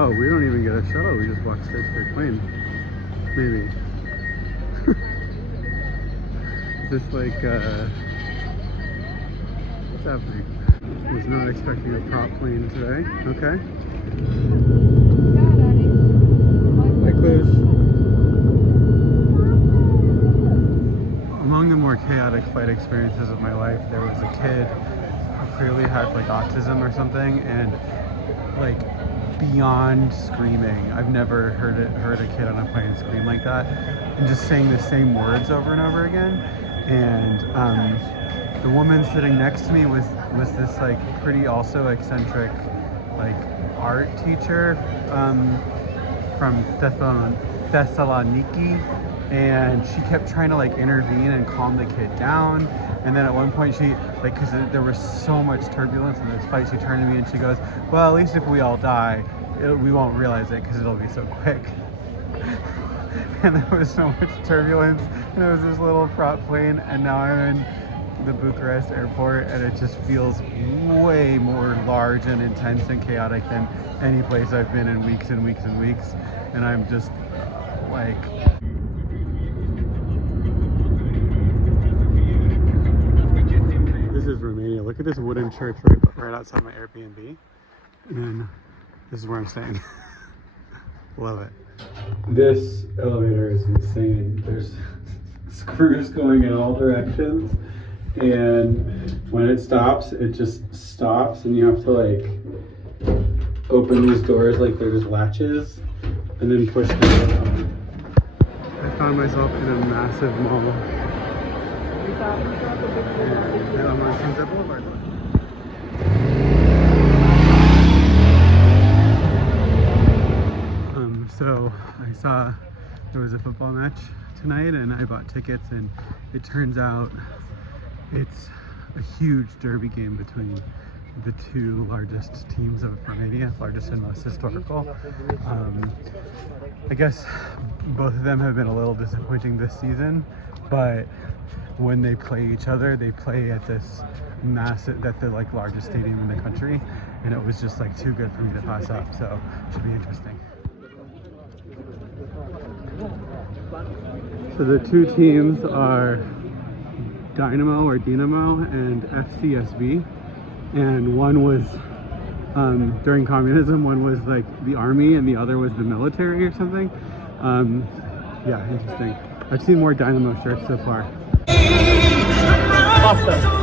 Oh, we don't even get a shuttle. We just walk straight to the plane. Maybe. Is this like, what's happening? Was not expecting a prop plane today. Okay. Hi, Cluj. Among the more chaotic flight experiences of my life, there was a kid who clearly had like autism or something, and like beyond screaming. I've never heard a kid on a plane scream like that, and just saying the same words over and over again. And the woman sitting next to me was this like pretty also eccentric like art teacher from Thessaloniki, and she kept trying to like intervene and calm the kid down. And then at one point she, like, because there was so much turbulence in this flight, she turned to me and she goes, well, at least if we all die, we won't realize it because it'll be so quick. And there was so much turbulence, and it was this little prop plane, and now I'm in the Bucharest airport, and it just feels way more large and intense and chaotic than any place I've been in weeks and weeks and weeks. And I'm just like... This is Romania. Look at this wooden church right outside my Airbnb. And then this is where I'm staying. Love it. This elevator is insane. There's screws going in all directions. And when it stops, it just stops, and you have to like open these doors like there's latches and then push them down. I found myself in a massive mall. And I'm on Sunset Boulevard. So I saw there was a football match tonight, and I bought tickets, and it turns out it's a huge derby game between the two largest teams of Romania, largest and most historical. I guess both of them have been a little disappointing this season, but when they play each other, they play at this massive, at the like largest stadium in the country, and it was just like too good for me to pass up, so it should be interesting. So the two teams are Dynamo and FCSB, and one was during communism, one was like the army and the other was the military or something. Yeah, interesting. I've seen more Dynamo shirts so far. Awesome.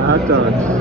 Hot dogs.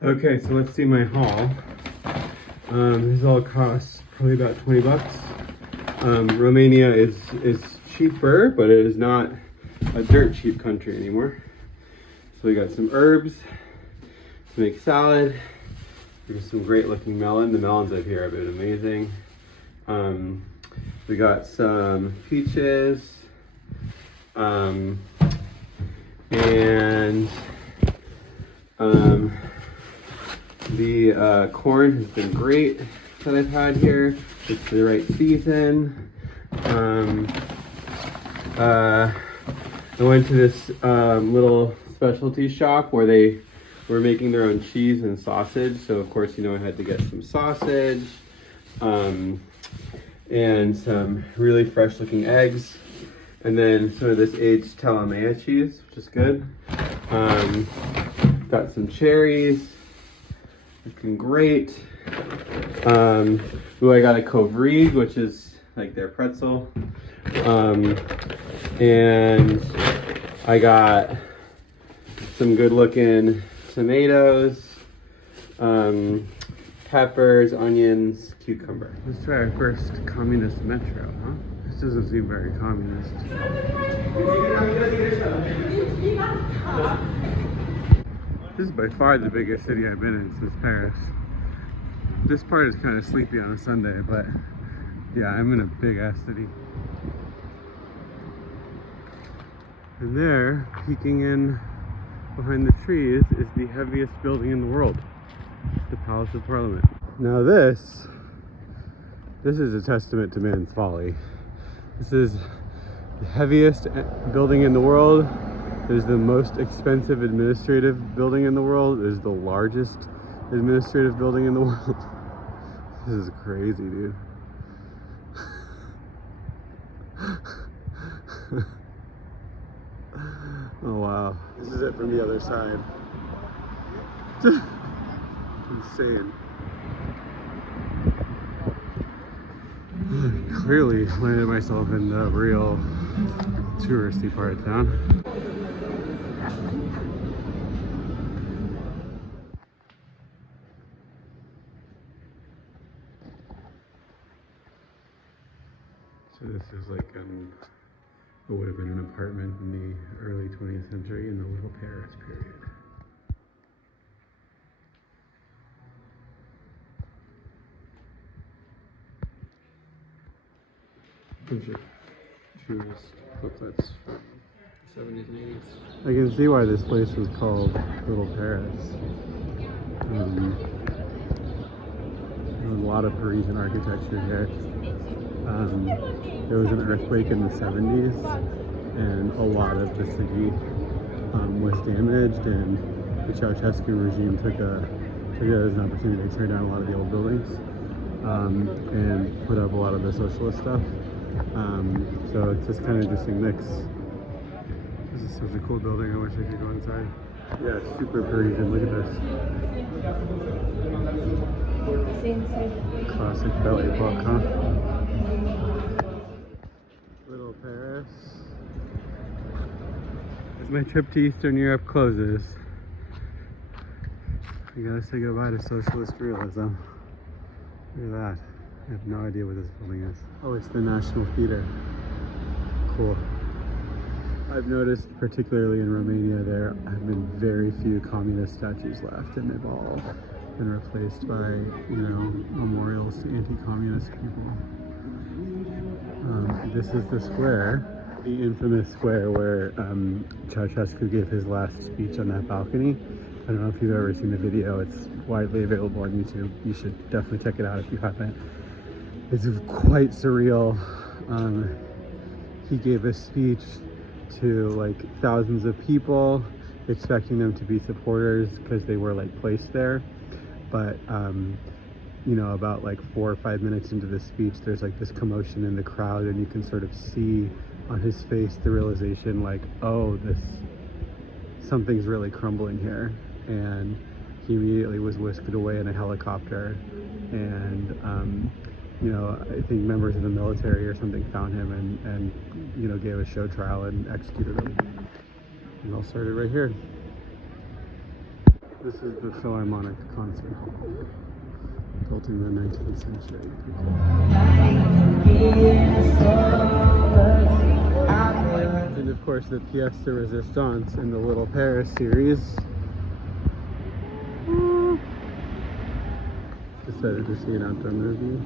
Okay, so let's see my haul. This all costs probably about 20 bucks. Romania is cheaper, but it is not a dirt cheap country anymore. So we got some herbs to make salad. There's some great looking melon. The melons up here have been amazing. We got some peaches, And the corn has been great that I've had here. It's the right season. I went to this little specialty shop where they were making their own cheese and sausage. So of course, you know, I had to get some sausage and some really fresh looking eggs. And then some of this aged Talamea cheese, which is good. Got some cherries, looking great. Ooh, I got a Kovrig, which is like their pretzel. And I got some good looking tomatoes, peppers, onions, cucumber. Let's try our first communist metro, huh? This doesn't seem very communist. This is by far the biggest city I've been in since Paris. This part is kind of sleepy on a Sunday, but yeah, I'm in a big ass city. And there, peeking in behind the trees, is the heaviest building in the world, the Palace of Parliament. Now this is a testament to man's folly. This is the heaviest building in the world. It is the most expensive administrative building in the world. It is the largest administrative building in the world. This is crazy, dude. Oh wow, this is it from the other side. Insane. Clearly landed myself in the real touristy part of town. So this is like it would have been an apartment in the early 20th century in the Little Paris period. Bunch of tourist booklets from the 70s and 80s. I can see why this place was called Little Paris. There's a lot of Parisian architecture here. There was an earthquake in the 70s and a lot of the city was damaged, and the Ceausescu regime took it as an opportunity to tear down a lot of the old buildings and put up a lot of the socialist stuff. So it's just kind of interesting mix. This is such a cool building. I wish I could go inside. Yeah, it's super Parisian. Look at this. Classic Belle Epoque, huh? Little Paris. As my trip to Eastern Europe closes, I gotta say goodbye to socialist realism. Look at that. I have no idea what this building is. Oh, it's the National Theater. Cool. I've noticed, particularly in Romania, there have been very few communist statues left, and they've all been replaced by, you know, memorials to anti-communist people. This is the square, the infamous square where Ceausescu gave his last speech on that balcony. I don't know if you've ever seen the video. It's widely available on YouTube. You should definitely check it out if you haven't. It's quite surreal. He gave a speech to like thousands of people, expecting them to be supporters because they were like placed there. But you know, about like 4 or 5 minutes into the speech, there's like this commotion in the crowd, and you can sort of see on his face the realization like, oh, something's really crumbling here. And he immediately was whisked away in a helicopter, and you know, I think members of the military or something found him and you know, gave a show trial and executed him. And it all started right here. This is the Philharmonic concert hall, built in the 19th century. And of course, the pièce de résistance in the Little Paris series. Decided to see an outdoor movie.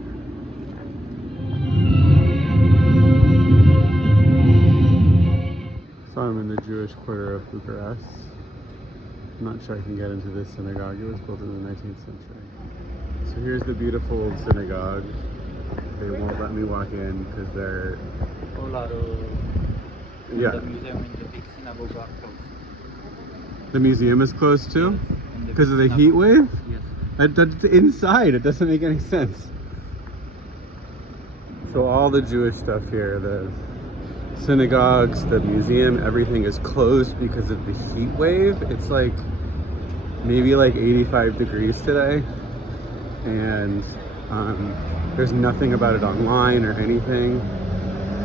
Jewish quarter of Bucharest. I'm not sure I can get into this synagogue. It was built in the 19th century. So here's the beautiful old synagogue. They won't let me walk in because they're... Yeah. The museum and the big synagogue are closed. The museum is closed too? And Because of the synagogue- heat wave? Yes. That's inside. It doesn't make any sense. So all the Jewish stuff here, the synagogues, the museum, everything is closed because of the heat wave. It's like maybe like 85 degrees today. And there's nothing about it online or anything.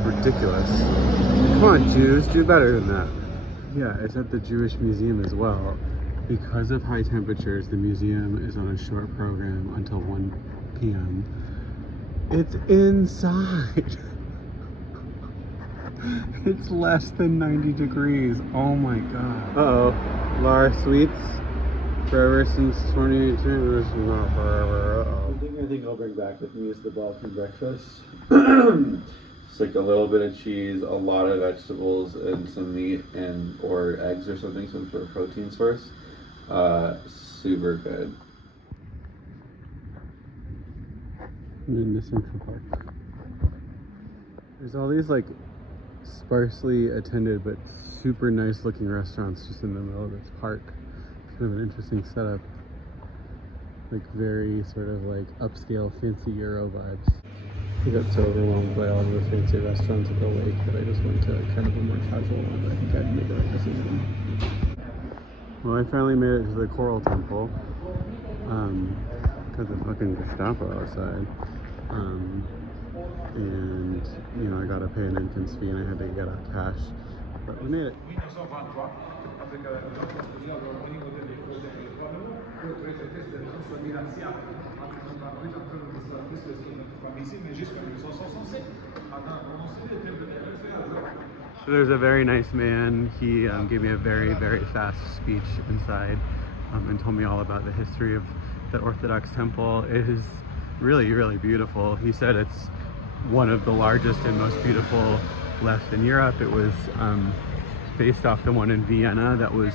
Ridiculous. Come on, Jews, do better than that. Yeah, it's at the Jewish Museum as well. Because of high temperatures, the museum is on a short program until 1 p.m. It's inside. It's less than 90 degrees. Oh my god. Uh-oh. Lara Sweets. Forever since 2018. This is not forever. Uh-oh. I think I'll bring back with me is the Balkan breakfast. It's like a little bit of cheese, a lot of vegetables, and some meat and or eggs or something, some sort of protein source. Super good. I'm in the Central Park. There's all these like sparsely attended but super nice looking restaurants just in the middle of this park. Kind of an interesting setup. Like very sort of like upscale fancy Euro vibes. I got so overwhelmed by all the fancy restaurants at the lake that I just went to kind of a more casual one, but I think I'd make the right decision. Well, I finally made it to the Coral Temple. Got the fucking Gestapo outside. And, you know, I gotta pay an entrance fee and I had to get out cash. But we made it. So there's a very nice man. He gave me a very, very fast speech inside and told me all about the history of the Orthodox temple. It is really, really beautiful. He said it's one of the largest and most beautiful left in Europe. It was based off the one in Vienna that was,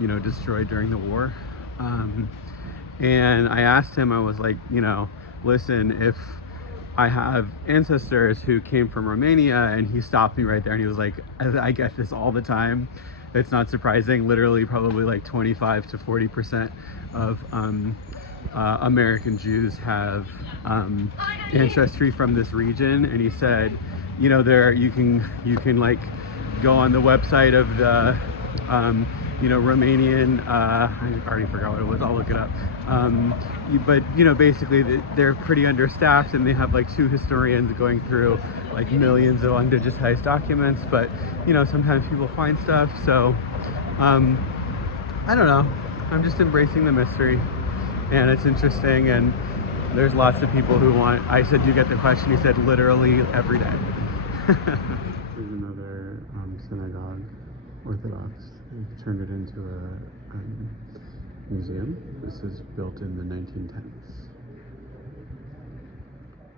you know, destroyed during the war. And I asked him, I was like, you know, listen, if I have ancestors who came from Romania, and he stopped me right there and he was like, I get this all the time. It's not surprising. Literally probably like 25 to 40% of American Jews have ancestry from this region. And he said, you know, there you can like go on the website of the you know, Romanian, I already forgot what it was, I'll look it up. But, you know, basically they're pretty understaffed and they have like 2 historians going through like millions of undigitized documents, but, you know, sometimes people find stuff. So, I don't know, I'm just embracing the mystery and it's interesting, and there's lots of people who want, I said, you get the question, he said, literally every day. There's another synagogue, Orthodox. They've turned it into a museum. This is built in the 1910s.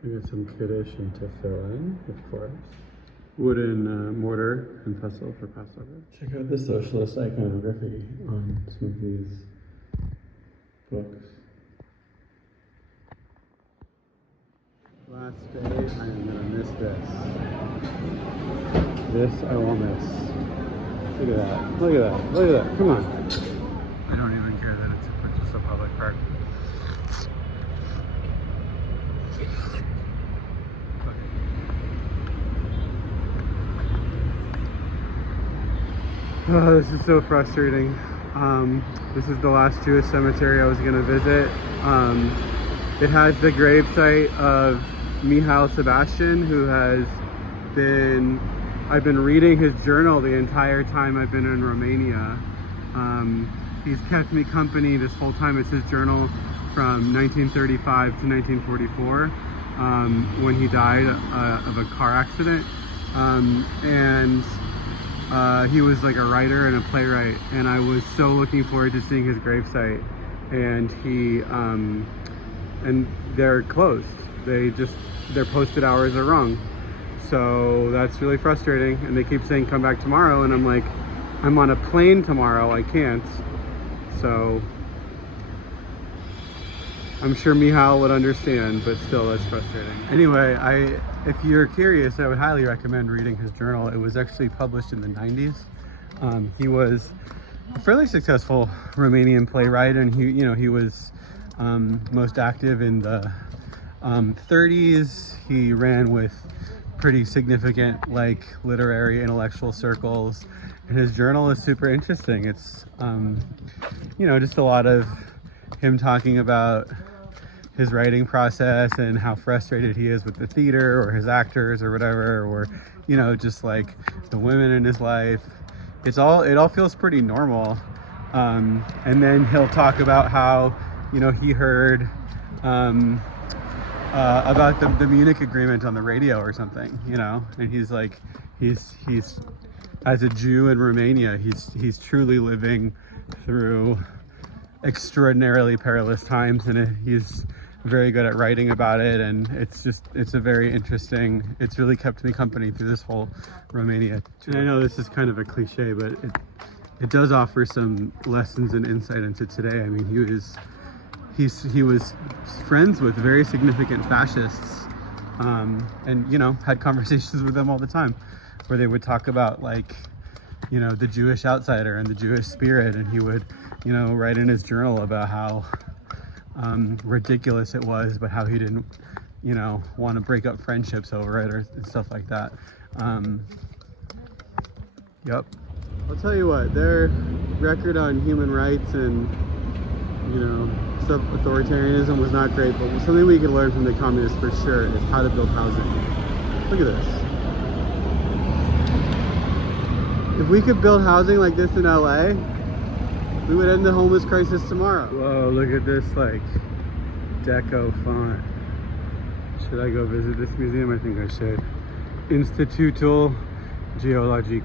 We got some kiddush and tefillin, of course. Wooden mortar and pestle for Passover. Check out the socialist iconography on some of these books. Last day, I am gonna miss this. This I will miss. Look at that. Look at that. Look at that. Come on. I don't even care that it's just a public park. Oh, this is so frustrating. This is the last Jewish cemetery I was going to visit. It has the gravesite of Mihal Sebastian, who has been... I've been reading his journal the entire time I've been in Romania. He's kept me company this whole time. It's his journal from 1935 to 1944 when he died of a car accident. He was like a writer and a playwright, and I was so looking forward to seeing his gravesite. And and they're closed. Their posted hours are wrong. So that's really frustrating, and they keep saying come back tomorrow, and I'm like, I'm on a plane tomorrow, I can't. So I'm sure Mihal would understand, but still that's frustrating. Anyway, if you're curious, I would highly recommend reading his journal. It was actually published in the 90s. He was a fairly successful Romanian playwright, and he was most active in the 30s. He ran with pretty significant like literary intellectual circles, and his journal is super interesting. It's just a lot of him talking about his writing process and how frustrated he is with the theater or his actors or whatever, or just like the women in his life. It all feels pretty normal. And then he'll talk about how he heard about the Munich agreement on the radio or something, and he's like, he's as a Jew in Romania, he's truly living through extraordinarily perilous times, and he's very good at writing about it, and it's a very interesting, it's really kept me company through this whole Romania tour. And I know this is kind of a cliche, but it does offer some lessons and insight into today. I mean, he was friends with very significant fascists, and had conversations with them all the time, where they would talk about like the Jewish outsider and the Jewish spirit, and he would write in his journal about how ridiculous it was, but how he didn't want to break up friendships over it or stuff like that. Yep. I'll tell you what, their record on human rights and sub-authoritarianism was not great, but something we could learn from the communists for sure is how to build housing. Look at this. If we could build housing like this in LA, we would end the homeless crisis tomorrow. Whoa, look at this like deco font. Should I go visit this museum? I think I should. Institutul Geologic.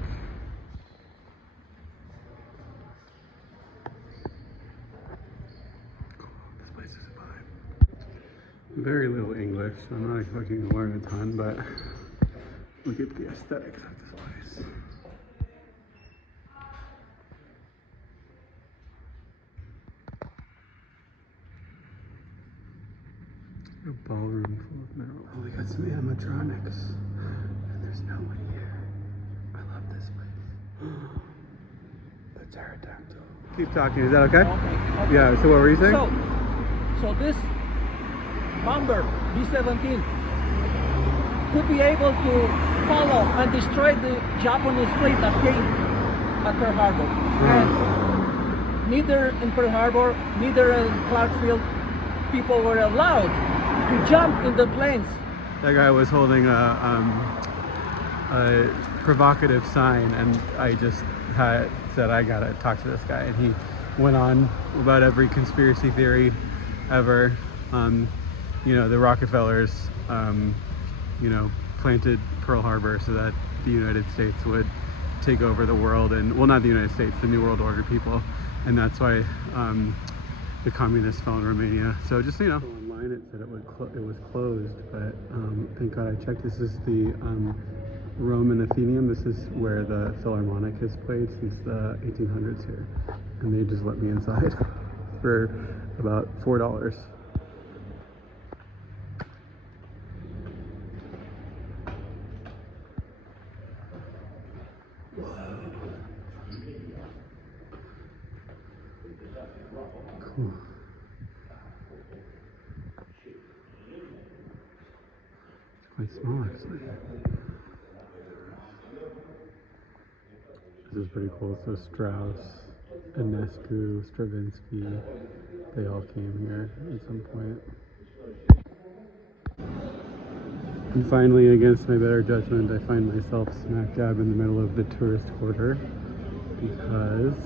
This place is a vibe. Very little English. I'm not expecting to learn a ton, but look at the aesthetics of this place. A ballroom full of minerals. Oh, we got some animatronics. And there's no one here. I love this place. The pterodactyl. Keep talking, is that okay? Okay. Yeah, so what were you saying? So this bomber, B-17, could be able to follow and destroy the Japanese fleet that came at Pearl Harbor. And neither in Pearl Harbor, neither in Clarksville, people were allowed to jump in the planes. That guy was holding a provocative sign, and I just said I gotta talk to this guy, and he went on about every conspiracy theory ever. The Rockefellers planted Pearl Harbor so that the United States would take over the world, and well, not the United States, the New World Order people, and that's why the communists fell in Romania. So just online it said it was closed, but thank God I checked. This is the Roman Athenaeum. This is where the Philharmonic has played since the 1800s here, and they just let me inside for about $4. Cool. Quite small, actually. This is pretty cool. So Strauss, Enescu, Stravinsky, they all came here at some point. And finally, against my better judgment, I find myself smack dab in the middle of the tourist quarter because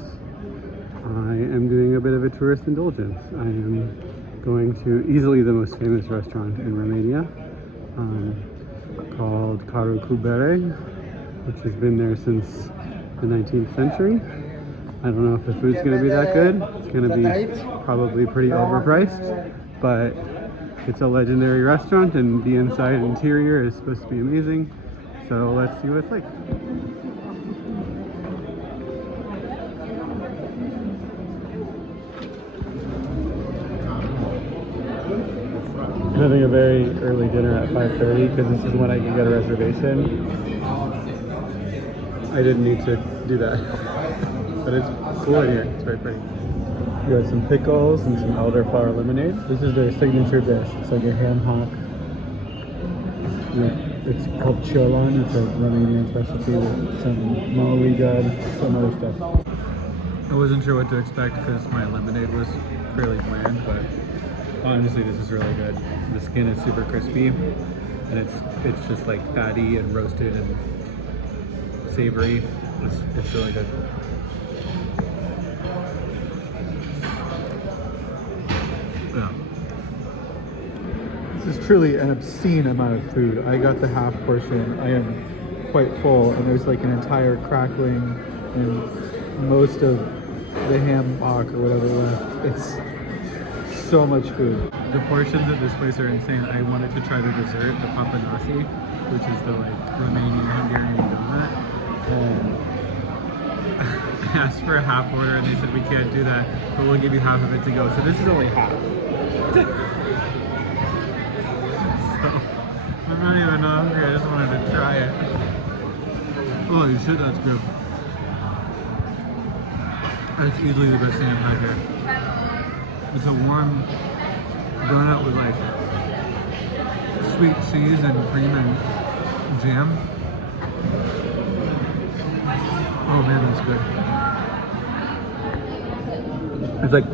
I am doing a bit of a tourist indulgence. I am going to easily the most famous restaurant in Romania, called Caru cu Bere, which has been there since the 19th century. I don't know if the food's going to be that good. It's going to be probably pretty overpriced, but it's a legendary restaurant, and the inside interior is supposed to be amazing. So let's see what it's like. having a very early dinner at 5:30 because this is when I can get a reservation. I didn't need to do that, but it's cool in here. It's very pretty. We got some pickles and some elderflower lemonade. This is their signature dish. It's like a ham hock. It's called cholon. It's a Romanian specialty with some maliga and some other stuff. I wasn't sure what to expect because my lemonade was fairly bland, but honestly, this is really good. The skin is super crispy, and it's just like fatty and roasted and savory. It's really good. Yeah. This is truly an obscene amount of food. I got the half portion. I am quite full, and there's like an entire crackling and most of the ham hock or whatever left. It's so much food. The portions at this place are insane. I wanted to try the dessert, the papanasi, which is the like Romanian Hungarian donut. And I asked for a half order and they said we can't do that, but we'll give you half of it to go. So this is only half. So I'm not even hungry. I just wanted to try it. Holy shit, that's good. That's easily the best thing I've had here. It's a warm donut with like sweet cheese and cream and jam. Oh man, that's good. There's like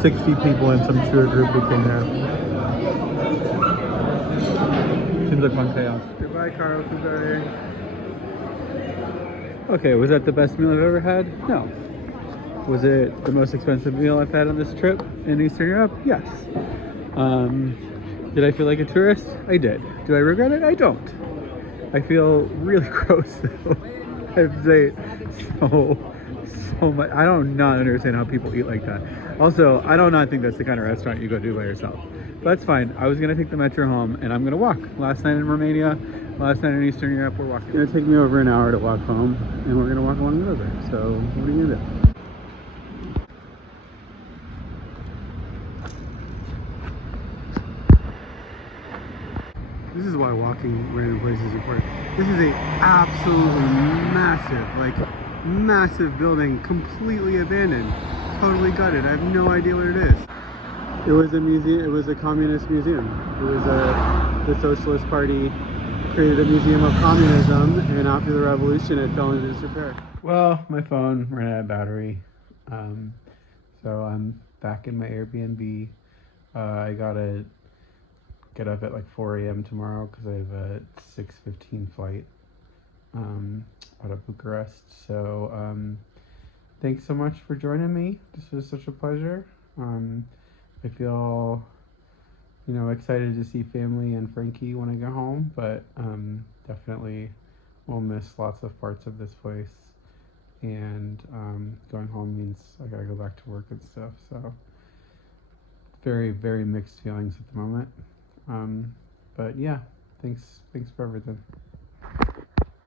60 people in some tour group who came here. Seems like fun chaos. Goodbye, Carlos. Okay, was that the best meal I've ever had? No. Was it the most expensive meal I've had on this trip in Eastern Europe? Yes. Did I feel like a tourist? I did. Do I regret it? I don't. I feel really gross though. I have to say so much. I don't not understand how people eat like that. Also, I do not think that's the kind of restaurant you go to by yourself. But that's fine. I was gonna take the metro home and I'm gonna walk. Last night in Romania, last night in Eastern Europe, we're walking. It's gonna take me over an hour to walk home and we're gonna walk along the river. So what are you gonna do? This is why walking random places is important. This is a absolutely massive building, completely abandoned, totally gutted. I have no idea what it is. It was a museum. It was a communist museum. It was the Socialist Party created a museum of communism, and after the revolution, it fell into disrepair. Well, my phone ran out of battery, so I'm back in my Airbnb. I gotta get up at like 4 a.m. tomorrow because I have a 6:15 flight out of Bucharest. So thanks so much for joining me. This was such a pleasure. I feel, excited to see family and Frankie when I get home, but definitely will miss lots of parts of this place. And going home means I gotta go back to work and stuff. So very, very mixed feelings at the moment. But yeah, thanks for everything.